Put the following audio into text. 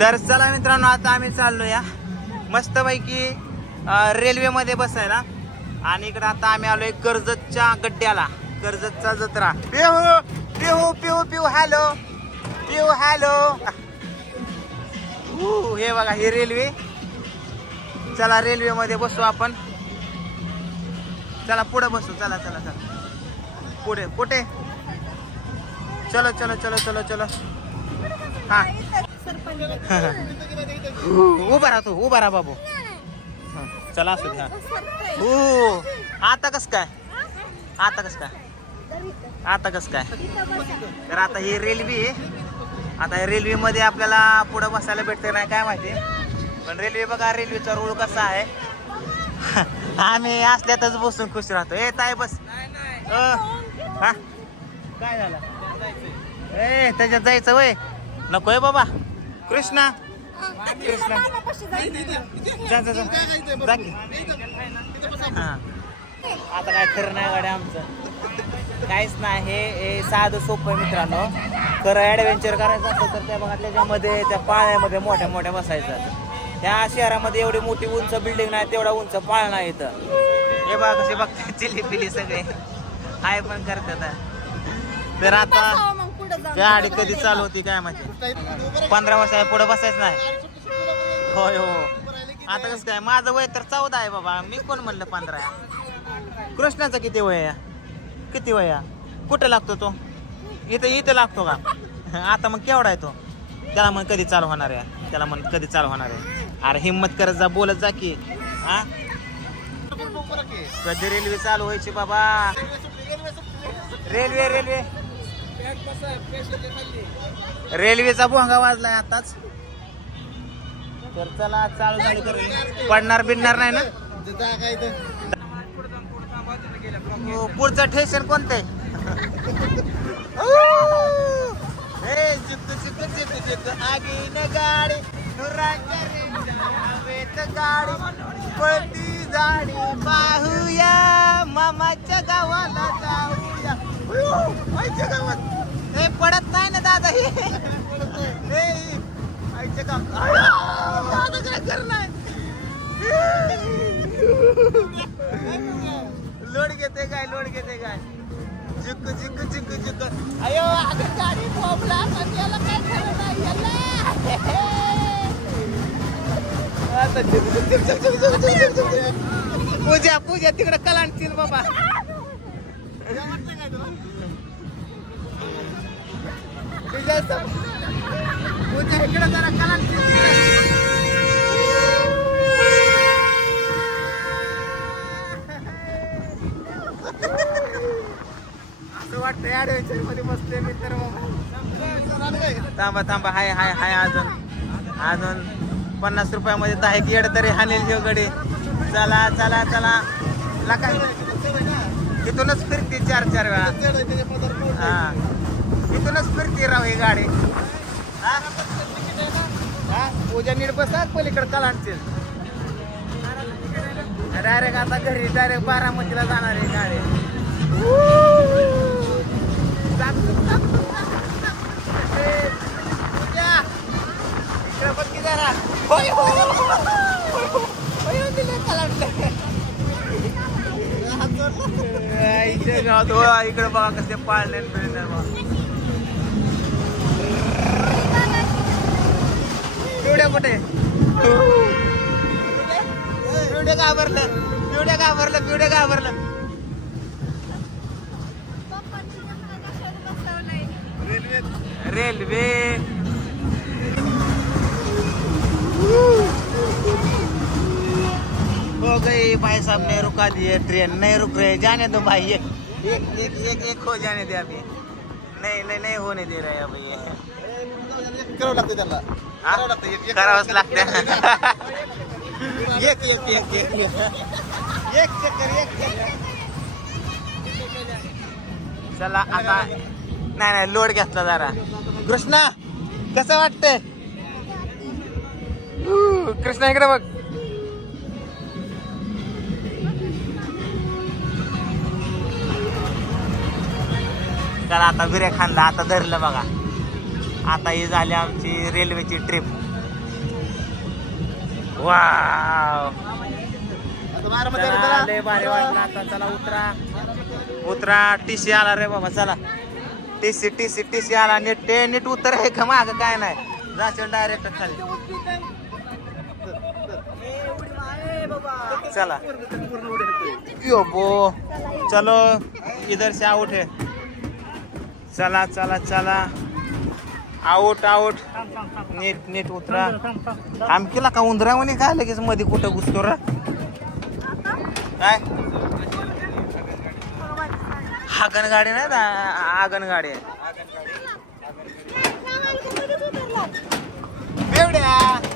तर चला मित्रांनो आता आम्ही चाललो या मस्तपैकी रेल्वेमध्ये बसायला. आणि इकडे आता आम्ही आलोय कर्जतच्या गड्ड्याला. कर्जतचा जत्रा. पिहू पिहू पिहू पिहू हॅलो. पिहू हॅलो. हे बघा ही रेल्वे चला रेल्वेमध्ये बसू आपण. चला पुढे बसू. चला चला चला. पुढे कुठे? चलो चलो चलो चलो चलो. हा. उभा राहा तू उभा राहा बाबू. हा, चला असू द्या हो. आता कस काय? आता कस काय? आता कस काय? तर आता ही रेल्वे. आता रेल्वे मध्ये आपल्याला पुढे बसायला भेटते नाही काय माहिती? पण रेल्वे बघा रेल्वेचा रूळ कसा आहे. आम्ही असल्यातच बसून खुश राहतो. ए ताय बस. हा. काय झालं? ए त्याच्यात जायचं वय. नकोय बाबा. कृष्णा. कृष्णा. जा जा जा. जा की. हा. आता काय खरं नाही गाड्या आमचं. काहीच नाही हे साधं सोपं आहे मित्रांनो. खरं ॲडव्हेंचर करायचं असतं तर त्या बघा त्याच्यामध्ये त्या पाळण्यामध्ये मोठ्या मोठ्या बसायचं. त्या शहरामध्ये एवढी मोठी उंच बिल्डिंग नाही तेवढा उंच पाळ नाही इथं. हे बघा कसे बघतात चिली पिली सगळे. हाय पण करतात. तर आता गाडी कधी चालू होती काय माहिती? पंधरा वर्षा पुढे बसायचं नाही. होय हो. आता कसं काय माझं वय तर चौदा आहे बाबा. मी कोण म्हणलं पंधरा? आहे कृष्णाचं किती वय आहे? किती वय आहे? कुठे लागतो तो? इथं इथं लागतो का? आता मग केवढा आहे तो? त्याला मग कधी चालू होणार आहे. त्याला मग कधी चालू होणार आहे. अरे हिंमत करत जा बोलत जा की. हा? कधी रेल्वे चालू व्हायची बाबा? Railway railway. रेल्वेचा भोंगा वाजलाय आताच. तर चला चालू झाली तर पडणार बिडणार नाही ना? हो, पुढचं ठेशन कोणते चिक जिद्द जिद्द आगीन गाडी हवेत गाडी पळती झाडी पाहूया मामाच्या गावाला हे पडत नाही ना दादा हे आईचे काम लोड घेते काय लोड घेते काय? झुक झुक झुक झुक अयो अगं गाडी बोबला पण याला काय झालं नाही याला. पूजा पूजा तिकडे कलांडतील बाबा. इकडे जरा कलांटील असं वाटतं ऍडव्हेंचरमध्ये बसले मी तर थांबा थांबा. हाय हाय हाय अजून. अजून पन्नास रुपयामध्ये दहा एक येड तरी हानेल घेऊ गडी चला चला चला. लका इथूनच फिरते चार चार वेळा. हा. इथूनच फिरते राव ही गाडी. हा? हा? पूजा नीट बसतात पलीकडे कलांटतील डायरेक्ट आता घरी डायरेक्ट बारामतीला जाणार आहे गाडी. इकडे बघा राहतो इकडे बघा कसे पाळणे पिळणे पिवड्या कुठे? पिवड्या घाबरलं पिवड्या घाबरलं पिवड्या घाबरलं. रेल्वे हो गई भाई साहब ने रुका दिए ट्रेन नहीं रुक रहे जाने दो भाई ये. एक एक एक, एक हो जाने दे अभी नहीं नहीं नहीं होने दे रहे अभी ये करावं लागतं हा? करावं लागतं एक- एक- करावंच लागतं एक एक एक एक एक चक्कर एक चक्कर चला आता नाही नाही लोड घेतला जरा कृष्णा कसं वाटतंय ऊ, कृष्णा इकडे बघ चला आता बिरे खांदा आता धरलं बघा. आता ही झाली आमची रेल्वेची ट्रिप वाव चला, भारी आता. चला उतरा. उतरा. टीसी आला रे बाबा चला. T C T C T C आला. नीट ते नीट उतर आहे का माग? काय नाही. जाशील डायरेक्ट खाली. चला. यो बो. चलो इधर से आउट है चला चला चला. Out out. नीट नीट उतरा. आम केला का? उंदरा म्हणे काय लगेच मध्ये कुठं घुसतो रा? काय? हागण गाडी नाही ना आगन गाडी आहे. बेवड्या.